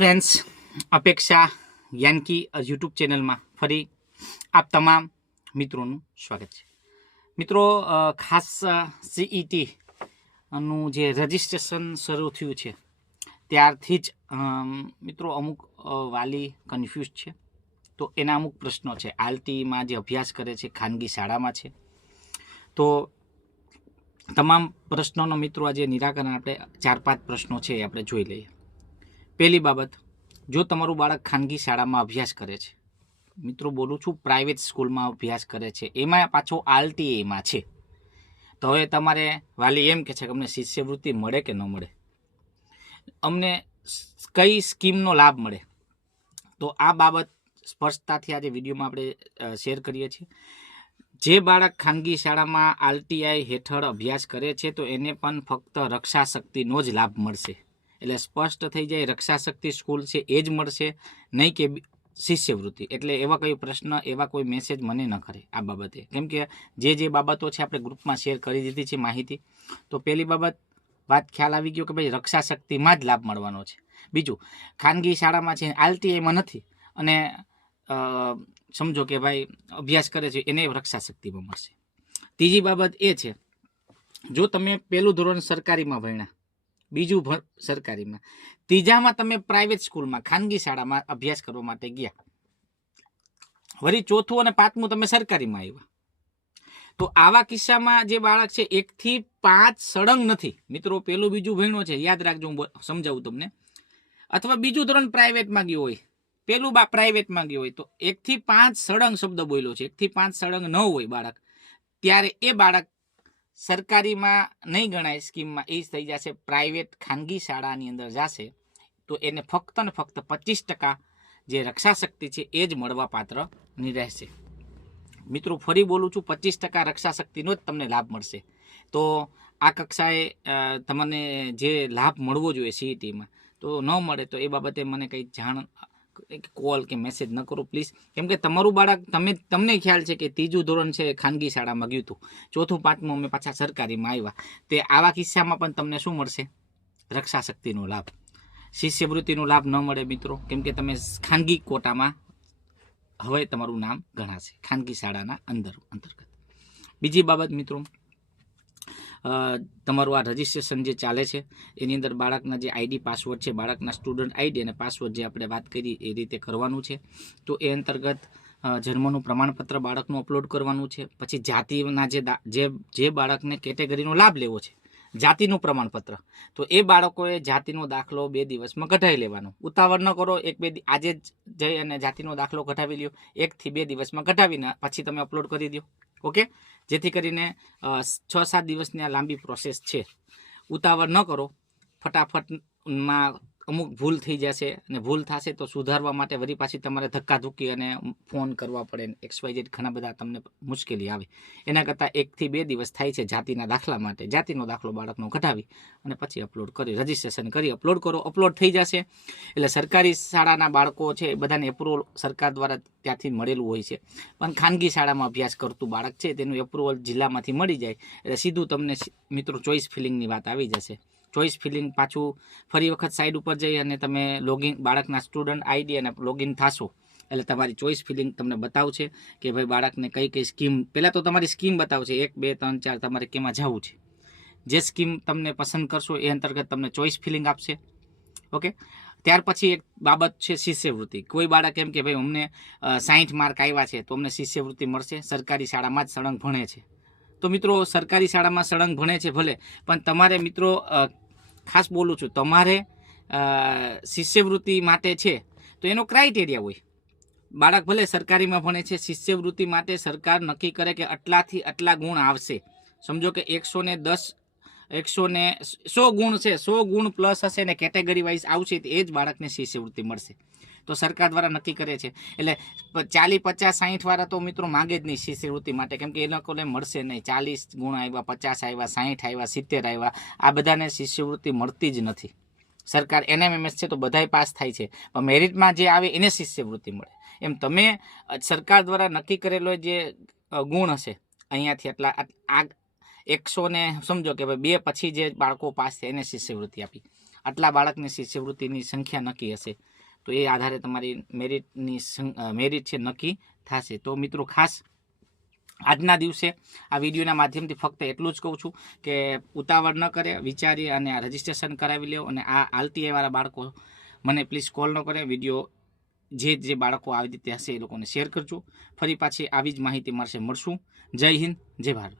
Friends, અપેક્ષા યાનકી YouTube ચેનલમાં ફરી આપ તમામ મિત્રોનું સ્વાગત છે. મિત્રો, ખાસ સીઈટી નું જે રજિસ્ટ્રેશન શરૂ થયું છે ત્યારથી જ મિત્રો અમુક વાલી કન્ફ્યુઝ છે. તો એના અમુક પ્રશ્નો છે. આલટીમાં જે અભ્યાસ કરે છે ખાનગી શાળામાં છે, તો તમામ પ્રશ્નોનો મિત્રો આજે નિરાકરણ આપણે 4-5 પ્રશ્નો છે એ આપણે જોઈ લઈએ. પહેલી બાબત, જો તમારું બાળક ખાનગી શાળામાં અભ્યાસ કરે છે, મિત્રો બોલું છું પ્રાઇવેટ સ્કૂલમાં અભ્યાસ કરે છે, એમાં પાછો આરટીઆઈમાં છે, તો હવે તમારે વાલી એમ કે છે કે અમને શિષ્યવૃત્તિ મળે કે ન મળે, અમને કઈ સ્કીમનો લાભ મળે, તો આ બાબત સ્પષ્ટતાથી આજે વિડીયોમાં આપણે શેર કરીએ છીએ. જે બાળક ખાનગી શાળામાં આરટીઆઈ હેઠળ અભ્યાસ કરે છે તો એને પણ ફક્ત રક્ષા શક્તિનો જ લાભ મળશે. એટલે સ્પષ્ટ થઈ જાય, રક્ષા શક્તિ સ્કૂલ છે એ જ મળશે, નહીં કે શિષ્યવૃત્તિ. એટલે એવા કોઈ પ્રશ્ન, એવા કોઈ મેસેજ મને ન કરે આ બાબતે, કેમ કે જે બાબતો છે આપણે ગ્રુપમાં શેર કરી દીધી છે માહિતી. તો પહેલી બાબત વાત ખ્યાલ આવી ગયો કે ભાઈ રક્ષા શક્તિમાં જ લાભ મળવાનો છે. બીજું, ખાનગી શાળામાં છે આરટીઆઈમાં નથી, અને સમજો કે ભાઈ અભ્યાસ કરે છે એને રક્ષા શક્તિમાં મળશે. ત્રીજી બાબત એ છે, જો તમે પહેલું ધોરણ સરકારીમાં ભણ્યા, બીજું સરકારીમાં, ત્રીજામાં તમે પ્રાઇવેટ સ્કૂલમાં ખાનગી શાળામાં અભ્યાસ કરવા માટે ગયા, વળી ચોથું અને પાંચમું તમે સરકારીમાં આવ્યા, તો આવા કિસ્સામાં જે બાળક છે 1 થી 5 સળંગ નથી. મિત્રો પેલું બીજું ભણ્યો છે, યાદ રાખજો, હું સમજાવું તમને. અથવા બીજું ધોરણ પ્રાઇવેટમાં ગયું હોય, પેલું પ્રાઇવેટમાં ગયું હોય, તો 1 થી 5 સળંગ શબ્દ બોલ્યો છે, 1 થી 5 સળંગ ન હોય બાળક, ત્યારે એ બાળક સરકારીમાં નહીં ગણાય સ્કીમમાં, એ થઈ જશે પ્રાઇવેટ ખાનગી શાળાની અંદર જશે, તો એને ફક્ત ને ફક્ત 25% જે રક્ષા શક્તિ છે એ જ મળવા પાત્રની રહેશે. મિત્રો ફરી બોલું છું, 25% રક્ષા શક્તિનો જ તમને લાભ મળશે. તો આ કક્ષાએ તમને જે લાભ મળવો જોઈએ સીઈટીમાં, તો ન મળે તો એ બાબતે મને કંઈ જાણ, કોલ કે મેસેજ ન કરો પ્લીઝ. કેમ કે તમારું બાળક, તમને ખ્યાલ છે કે ત્રીજું ધોરણ છે ખાનગી શાળામાં ગયું હતું, ચોથું પાંચમું અમે પાછા સરકારીમાં આવ્યા, તે આવા કિસ્સામાં પણ તમને શું મળશે? રક્ષા શક્તિનો લાભ. શિષ્યવૃત્તિનો લાભ ન મળે મિત્રો, કેમ કે તમે ખાનગી કોટામાં હવે તમારું નામ ગણાશે ખાનગી શાળાના અંતર્ગત. બીજી બાબત મિત્રો, તમારું આ રજિસ્ટ્રેશન જે ચાલે છે એની અંદર બાળકના જે આઈડી પાસવર્ડ છે, બાળકના સ્ટુડન્ટ આઈડી અને પાસવર્ડ જે આપણે વાત કરી એ રીતે કરવાનું છે. તો એ અંતર્ગત જન્મનું પ્રમાણપત્ર બાળકનું અપલોડ કરવાનું છે. પછી જાતિના જે બાળકને કેટેગરીનો લાભ લેવો છે, જાતિનું પ્રમાણપત્ર, તો એ બાળકોએ જાતિનો દાખલો 2 દિવસમાં કઢાવી લેવાનો. ઉતાવળ ન કરો, આજે જ જઈ અને જાતિનો દાખલો કઢાવી લ્યો, 1 થી 2 દિવસમાં કઢાવીને પછી તમે અપલોડ કરી દો. ઓકે, જેથી કરીને 6-7 દિવસની આ લાંબી પ્રોસેસ છે. ઉતાવળ ન કરો, ફટાફટમાં અમુક ભૂલ થઈ જશે, અને ભૂલ થશે તો સુધારવા માટે વળી પાછી તમારે ધક્કાધુક્કી અને ફોન કરવા પડે, XYZ ઘણા બધા તમને મુશ્કેલી આવે. એના કરતાં 1 થી 2 દિવસ થાય છે જાતિના દાખલા માટે. જાતિનો દાખલો બાળકનો કઢાવી અને પછી અપલોડ કરી, રજિસ્ટ્રેશન કરી અપલોડ કરો. અપલોડ થઈ જશે એટલે સરકારી શાળાના બાળકો છે એ બધાને એપ્રુવલ સરકાર દ્વારા ત્યાંથી મળેલું હોય છે, પણ ખાનગી શાળામાં અભ્યાસ કરતું બાળક છે તેનું એપ્રુવલ જિલ્લામાંથી મળી જાય એટલે સીધું તમને મિત્રો ચોઇસ ફિલિંગની વાત આવી જશે. ચોઇસ ફિલિંગ પાછું ફરી વખત સાઈડ ઉપર જઈ અને તમે લોગિન, બાળકના સ્ટુડન્ટ આઈડી અને લોગિન થશો એટલે તમારી ચોઇસ ફિલિંગ તમને બતાવશે કે ભાઈ બાળકને કઈ સ્કીમ, પહેલાં તો તમારી સ્કીમ બતાવશે 1, 2, 3, 4 તમારે કેમાં જવું છે. જે સ્કીમ તમને પસંદ કરશો એ અંતર્ગત તમને ચોઇસ ફિલિંગ આપશે. ઓકે, ત્યાર પછી એક બાબત છે શિષ્યવૃત્તિ. કોઈ બાળક એમ કે ભાઈ અમને 60 માર્ક આવ્યા છે તો અમને શિષ્યવૃત્તિ મળશે, સરકારી શાળામાં જ સળંગ ભણે છે. તો મિત્રો સરકારી શાળામાં સળંગ ભણે છે ભલે, પણ તમારે મિત્રો ખાસ બોલું છું, તમારે શિષ્યવૃત્તિ માટે છે તો એનો ક્રાઇટેરિયા હોય. બાળક ભલે સરકારીમાં ભણે છે, શિષ્યવૃત્તિ માટે સરકાર નક્કી કરે કે આટલાથી આટલા ગુણ આવશે. સમજો કે 100 ગુણ છે, 100 ગુણ પ્લસ હશે ને કેટેગરી વાઇઝ આવશે તો એ જ બાળકને શિષ્યવૃત્તિ મળશે. તો સરકાર દ્વારા નક્કી કરે છે. એટલે 40, 50, 60 વાળા તો મિત્રો માંગે જ નહીં શિષ્યવૃત્તિ માટે, કેમ કે એ લોકોને મળશે નહીં. 40 ગુણ આવ્યા, 50 આવ્યા, 60 આવ્યા, 70 આવ્યા, આ બધાને શિષ્યવૃત્તિ મળતી જ નથી. સરકાર NMMS છે તો બધાય પાસ થાય છે, પણ મેરિટમાં જે આવે એને શિષ્યવૃત્તિ મળે. એમ તમે સરકાર દ્વારા નક્કી કરેલો જે ગુણ હશે, અહીંયાથી એટલા, આ 100 ને સમજો કે ભાઈ 2 પછી જે બાળકો પાસ થાય એને શિષ્યવૃત્તિ આપી. આટલા બાળકની શિષ્યવૃત્તિની સંખ્યા નક્કી હશે, તો એ આધારે તમારી મેરિટ છે નક્કી થશે. તો મિત્રો ખાસ આજના દિવસે આ વિડીયોના માધ્યમથી ફક્ત એટલું જ કહું છું કે ઉતાવળ ન કરે, વિચારી અને આ રજિસ્ટ્રેશન કરાવી લો. અને આ આલટીઆઈવાળા બાળકો મને પ્લીઝ કોલ ન કરે. વિડીયો જે બાળકો આવી રીતે હશે એ લોકોને શેર કરજો. ફરી પાછી આવી જ માહિતી મળશું. જય હિન્દ, જય ભારત.